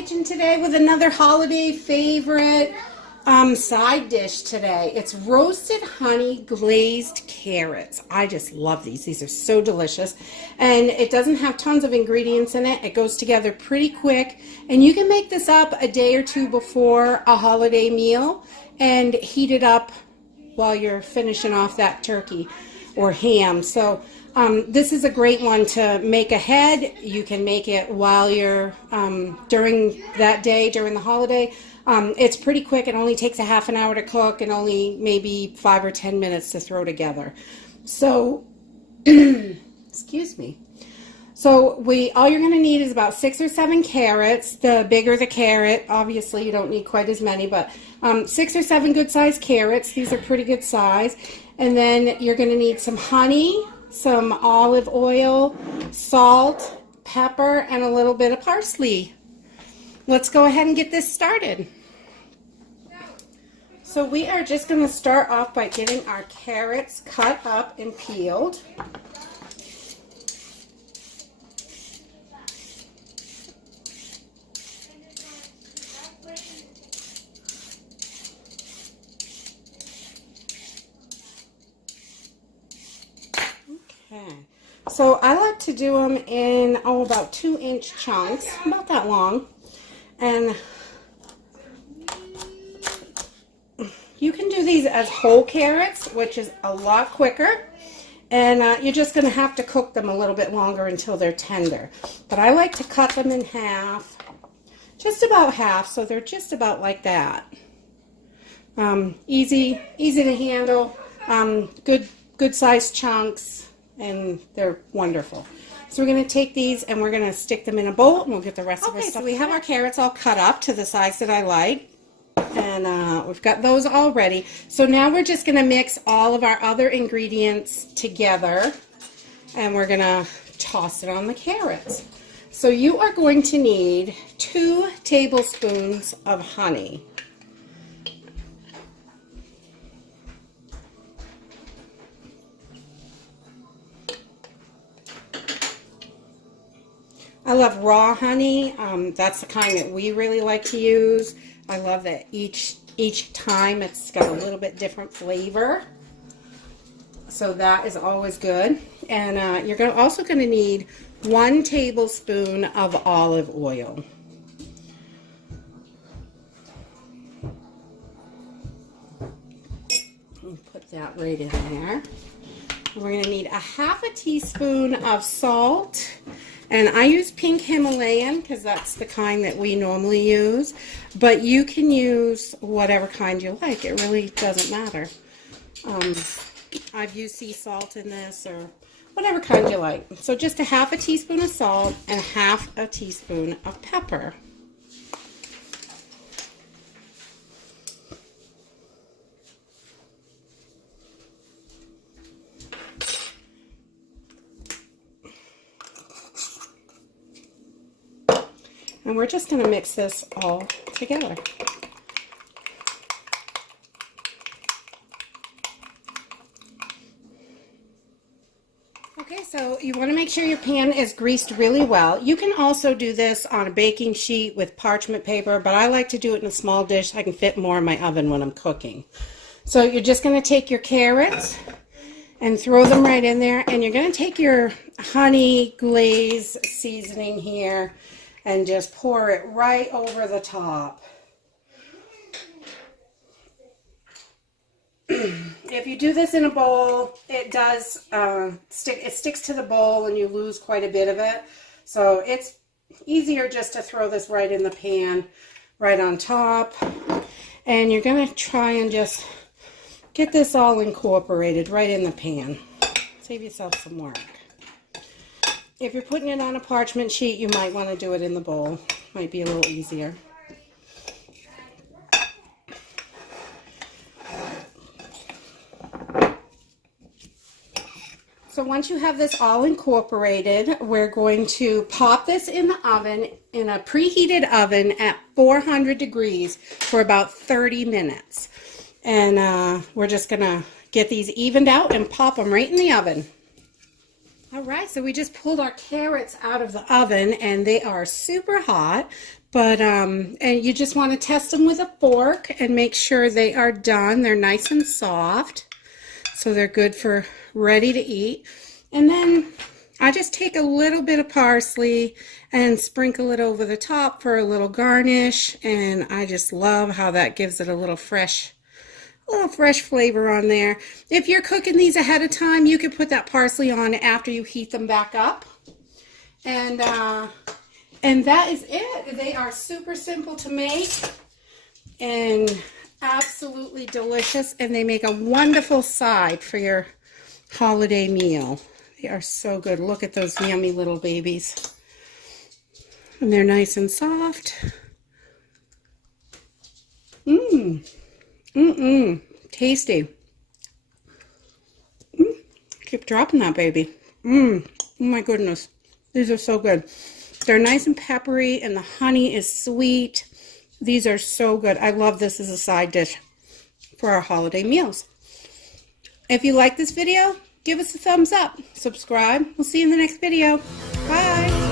kitchen today with another holiday favorite side dish today. It's roasted honey glazed carrots. I just love these. These are so delicious. And it doesn't have tons of ingredients in it. It goes together pretty quick. And you can make this up a day or two before a holiday meal and heat it up while you're finishing off that turkey or ham. So this is a great one to make ahead. You can make it while you're during that day, during the holiday. It's pretty quick. It only takes a half an hour to cook and only maybe 5 or 10 minutes to throw together. So, excuse me. So all you're going to need is about 6 or 7 carrots. The bigger the carrot, obviously you don't need quite as many, but 6 or 7 good sized carrots. These are pretty good size. And then you're going to need some honey, some olive oil, salt, pepper, and a little bit of parsley. Let's go ahead and get this started. So we are just going to start off by getting our carrots cut up and peeled. Okay, so I like to do them in, about 2-inch chunks, about that long. And you can do these as whole carrots, which is a lot quicker. And you're just going to have to cook them a little bit longer until they're tender. But I like to cut them in half, just about half, so they're just about like that. Easy to handle, good sized chunks. And they're wonderful. So we're going to take these and we're going to stick them in a bowl and we'll get the rest of our stuff. So we have our carrots all cut up to the size that I like. And we've got those all ready. So now we're just going to mix all of our other ingredients together. And we're going to toss it on the carrots. So you are going to need 2 tablespoons of honey. I love raw honey. That's the kind that we really like to use. I love that each time it's got a little bit different flavor. So that is always good. And you're also going to need 1 tablespoon of olive oil. Put that right in there. And we're going to need a half a teaspoon of salt. And I use pink Himalayan because that's the kind that we normally use. But you can use whatever kind you like. It really doesn't matter. I've used sea salt in this or whatever kind you like. So just a half a teaspoon of salt and half a teaspoon of pepper. And we're just going to mix this all together. Okay, so you want to make sure your pan is greased really well. You can also do this on a baking sheet with parchment paper, but I like to do it in a small dish. I can fit more in my oven when I'm cooking. So you're just going to take your carrots and throw them right in there. And you're going to take your honey glaze seasoning here and just pour it right over the top. If you do this in a bowl, it does sticks to the bowl and you lose quite a bit of it. So it's easier just to throw this right in the pan, right on top. And you're going to try and just get this all incorporated right in the pan. Save yourself some work. If you're putting it on a parchment sheet, you might want to do it in the bowl. Might be a little easier. So once you have this all incorporated, we're going to pop this in the oven, in a preheated oven at 400 degrees for about 30 minutes. And we're just going to get these evened out and pop them right in the oven. All right, so we just pulled our carrots out of the oven and they are super hot, But, and you just want to test them with a fork and make sure they are done. They're nice and soft, so they're good for ready to eat. And then I just take a little bit of parsley and sprinkle it over the top for a little garnish, and I just love how that gives it a little fresh flavor on there. If you're cooking these ahead of time, you could put that parsley on after you heat them back up. And that is it. They are super simple to make and absolutely delicious, and they make a wonderful side for your holiday meal. They are so good. Look at those yummy little babies. And they're nice and soft. Tasty. Keep dropping that baby. Oh my goodness. These are so good. They're nice and peppery, and the honey is sweet. These are so good. I love this as a side dish for our holiday meals. If you like this video, give us a thumbs up. Subscribe. We'll see you in the next video. Bye.